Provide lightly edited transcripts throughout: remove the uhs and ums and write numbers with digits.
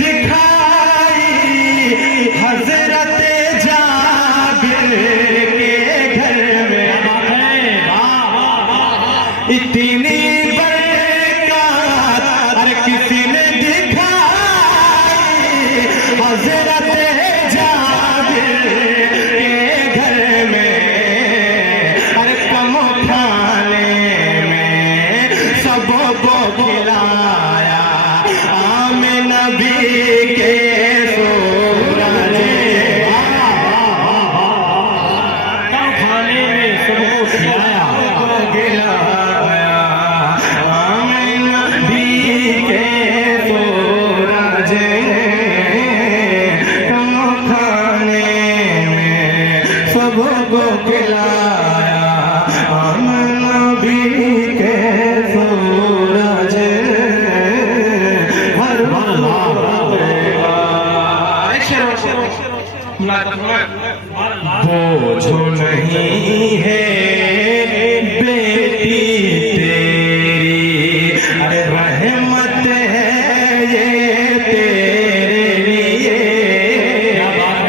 दिखाई हजरत जाबिर के घर में इतनी बरकत अरे किसी ने दिखाई हजरत जाबिर के घर में अरे कम खाने में सबको खिलाया आमिन नबी के सूरज कम खाने में सबको खिलाया आमिन नबी के सूरज कम खाने में सबको खिलाया आमिन नबी के सूरज हर बोझ नहीं है बेटी तेरी रहमत है ये तेरे लिए भैया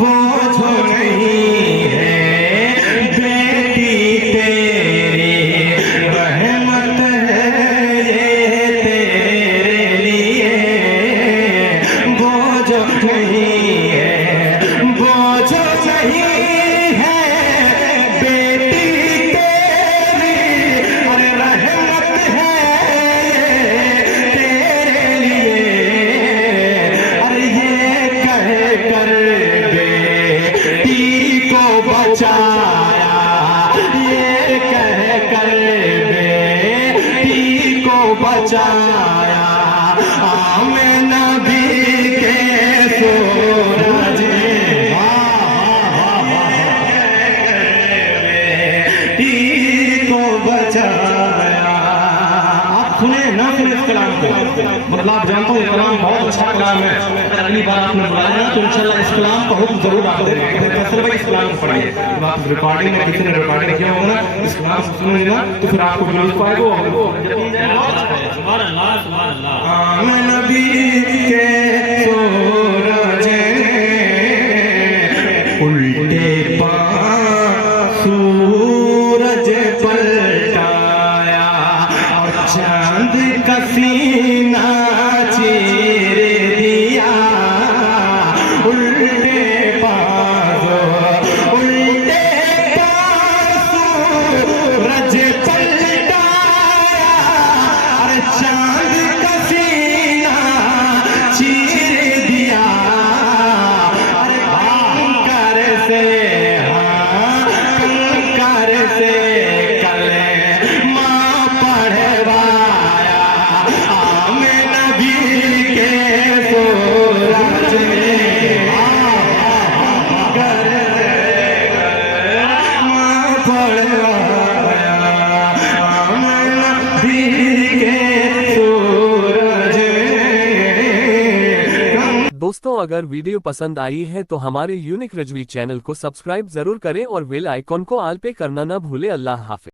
बोझ नहीं है बेटी तेरी रहमत है ये तेरे लिए बोझ नहीं है बोझ नहीं है बेटी तेरी अरे रहमत है ये तेरे लिए अरे ये कह कर बेटी को बचाया ये कह कर बेटी को बचाया आमिन नबी के सूरज बेटी को बचाया। आप सुने ना सुने इस कलाम को मतलब आप जानते हो कलाम बहुत अच्छा कलाम है। अगली बार आपने बुलाया ना तो इंशाल्लाह इस कलाम का हुक्म जरूर आप देंगे। फैसल भाई इस कलाम को पढ़िए जब आप रिकॉर्डिंग में किसी ने रिकॉर्डिंग किया होगा ना इस कलाम को सुनेंगे ना तो फिर आपको मिल पाएगा। आमिन नबी के सूरज उल्टे पांव सूरज पलटाया और चांद का सीना चीर दिया उल्टे पांव सूरज पलटाया और चांद का सीना चीर दिया अरे कंकर से कंकर से कले माँ पढ़वाया आमिन नबी के सूरज कंकर माँ पढ़वाया आमिन नबी के सूरज। दोस्तों अगर वीडियो पसंद आई है तो हमारे यूनिक रजवी चैनल को सब्सक्राइब जरूर करें और बेल आइकॉन को ऑल पे करना न भूले। अल्लाह हाफिज।